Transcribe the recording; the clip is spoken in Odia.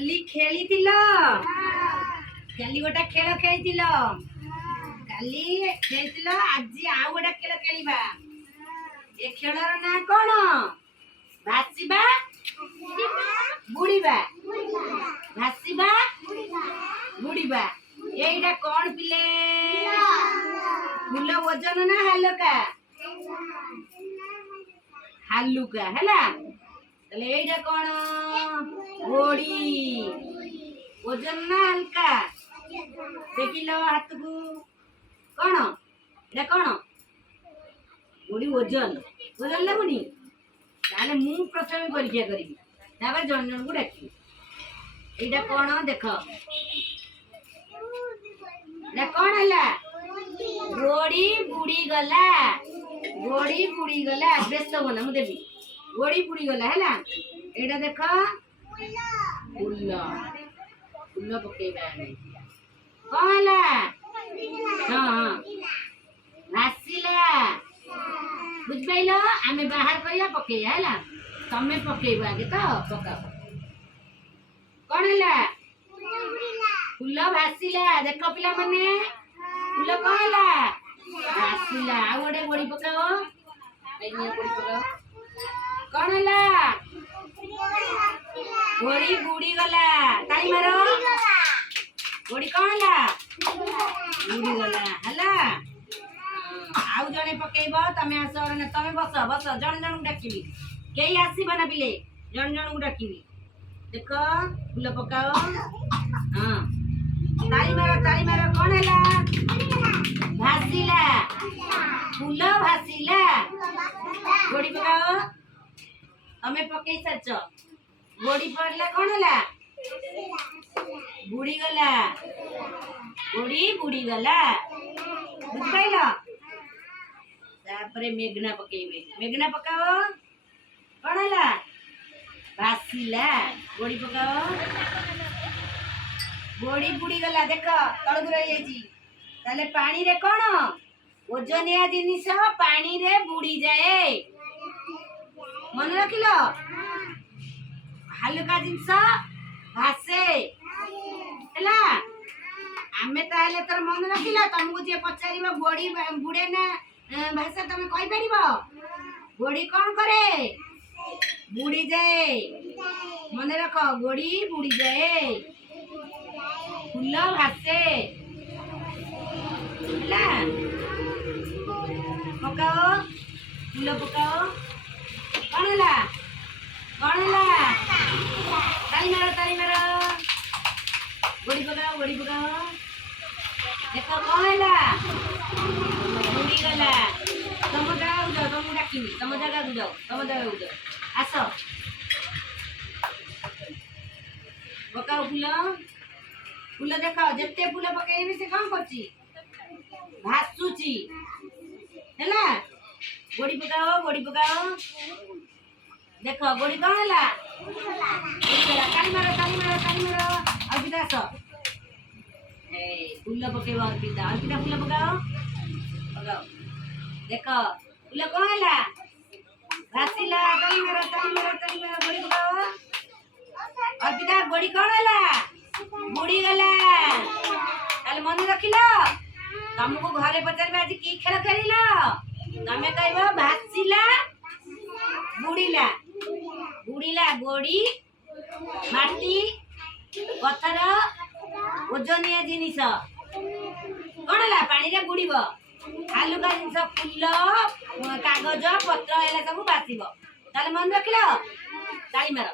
କାଲି ଖେଳିଥିଲ? କାଲି ଗୋଟେ ଖେଳ ଖେଳିଥିଲ? କାଲି ଖେଳିଥିଲ, ଆଜି ଆଉ ଗୋଟେ ଖେଳ ଖେଳିବା। ଏ ଖେଳର ନାଁ କଣ? ଭାସିବା ବୁଡ଼ିବା। ଭାସିବା ବୁଡ଼ିବା। ଏଇଟା କଣ ପିଲେ? ଫୁଲ ଓଜନ ନା ହାଲୁକା? ହାଲୁକା ହେଲା। ତାহଲେ ଏଇଟା କଣ? ଗୋଡ଼ି। ଓଜନ ନା ହାଲକା? ଦେଖିଲ ହାତକୁ କଣ? ଏଇଟା କଣ? ଗୋଡ଼ି ଓଜନ। ଓଜନ ଲାଗୁନି? ତାହେଲେ ମୁଁ ପ୍ରଥମେ ପରୀକ୍ଷା କରିବି, ତାପରେ ଜଣ ଜଣଙ୍କୁ ଡାକିବି। ଏଇଟା କଣ ଦେଖ? ଏଇଟା କଣ ହେଲା? ଗୋଡ଼ି ବୁଡ଼ିଗଲା। ଗୋଡ଼ି ବୁଡ଼ିଗଲା। ବ୍ୟସ୍ତ ହୁଅନା, ମୁଁ ଦେବି। ଗୋଡ଼ି ବୁଡ଼ିଗଲା ହେଲା। ଏଇଟା ଦେଖ, ଫୁଲ। ଫୁଲ ପକେଇବା ଆମେ। କଣ ହେଲା? ହଁ, ଭାସିଲା। ବୁଝିପାରିଲ? ଆମେ ବାହାର କରିବା, ପକେଇବା ହେଲା। ତମେ ପକେଇବ ଆଗେ ତ ପକାଅ। କଣ ହେଲା? ଫୁଲ ଭାସିଲା। ଦେଖ ପିଲାମାନେ, ଫୁଲ କଣ ହେଲା? ଭାସିଲା। ଆଉ ଗୋଟେ ଗୋଡ଼ି ପକାଅ। ଗୋଡ଼ି ପକାଅ। କଣ ହେଲା? ଗୋଡ଼ି ବୁଡ଼ିଗଲା। ତାଳି ମାର। ଗୋଡ଼ି କଣ ହେଲା? ବୁଡ଼ିଗଲା ହେଲା। ଆଉ ଜଣେ ପକେଇବ। ତମେ ଆସ, ତମେ ବସ ବସ। ଜଣ ଜଣଙ୍କୁ ଡାକିବି। କେହି ଆସିବ ନା ପିଲେ, ଜଣ ଜଣଙ୍କୁ ଡାକିବି। ଦେଖ, ଫୁଲ ପକାଅ। ହଁ, ତାଳି ମାର, ତାଳି ମାର। କଣ ହେଲା? ଭାସିଲା। ଫୁଲ ଭାସିଲା। ଗୋଡ଼ି ପକାଅ। ତମେ ପକେଇ ସାରିଛ। ଗୋଡ଼ି ପଡିଲା, କଣ ହେଲା? ବୁଡ଼ିଗଲା। ଗୋଡ଼ି ବୁଡ଼ିଗଲା। ବୁଝିପାରିଲ? ତାପରେ ମେଘନା ପକେଇବେ। ମେଘନା ପକାଅ। କଣ ହେଲା? ଭାସିଲା। ଗୋଡ଼ି ପକାଅ। ଗୋଡ଼ି ବୁଡ଼ିଗଲା। ଦେଖ, ତଳକୁ ରହିଯାଇଛି। ତାହେଲେ ପାଣିରେ କଣ? ଓଜନିଆ ଜିନିଷ ପାଣିରେ ବୁଡ଼ିଯାଏ। ମନେ ରଖିଲ? ହାଲୁକା ଜିନିଷ ଭାସେ ହେଲା। ଆମେ ତାହେଲେ ତୋର ମନେ ରଖିଲ। ତମକୁ ଯିଏ ପଚାରିବ ଗୋଡ଼ି ବୁଡ଼େ ନା ଭାଷା, ତମେ କହିପାରିବ? ଗୋଡ଼ି କଣ କରେ? ବୁଡ଼ିଯାଏ। ମନେ ରଖ, ଗୋଡ଼ି ବୁଡ଼ିଯାଏ। ଫୁଲ ଭାସେ ହେଲା। ପକାଅ, ଫୁଲ ପକାଅ। କଣ ହେଲା? କଣ ହେଲା? ତାଳି ମାର, ତାଳି ମାର। ଗୋଡ଼ି ପକାଅ, ଗୋଡ଼ି ପକାଅ। ଦେଖ, କଣ ହେଲା? ବୁଡ଼ିଗଲା। ତମ ଜାଗାକୁ ଯାଅ, ତମକୁ ଡାକିବି। ତମ ଜାଗାକୁ ଯାଅ, ତମ ଜାଗାକୁ ଯାଅ। ଆସ, ପକାଅ ଫୁଲ। ଫୁଲ ଦେଖ, ଯେତେ ଫୁଲ ପକେଇବି ସେ କଣ କରୁଛି? ଭାସୁଛି ହେଲା। ଗୋଡ଼ି ପକାଅ, ଗୋଡ଼ି ପକାଅ। ଦେଖ, ଗୋଡ଼ି କଣ ହେଲା? ତାଳି ମାର, ତାଳି ମାର, ତାଳି ମାର। ଅର୍ପିତା ଆସ। ଫୁଲ ପକେଇବ ଅର୍ପିତା। ଅର୍ପିତା ଫୁଲ ପକାଅ, ପକାଅ। ଦେଖ, ଫୁଲ କଣ ହେଲା? ଭାସିଲା। ତାଳି ମାର, ତାଳି ମାର, ତାଳି ମାର। ଗୋଡ଼ି ପକାଅ। ଅର୍ପିତା, ଗୋଡ଼ି କଣ ହେଲା? ବୁଡ଼ିଗଲା। ତାହେଲେ ମନେ ରଖିଲ? ତମକୁ ଘରେ ପଚାରିବେ ଆଜି କି ଖେଳ ଖେଳିଲ? ତମେ କହିବ ଭାସିଲା ବୁଡ଼ିଲା। ବୁଡ଼ିଲା ଗୋଡ଼ି, ମାଟି, ପଥର, ଓଜନିଆ ଜିନିଷ କଣ ହେଲା? ପାଣିରେ ବୁଡ଼ିବ। ହାଲୁକା ଜିନିଷ ଫୁଲ, କାଗଜ, ପତ୍ର, ଏଲା ସବୁ ଭାସିବ। ତାହେଲେ ମନେ ରଖିଲ? ତାଳି ମାର।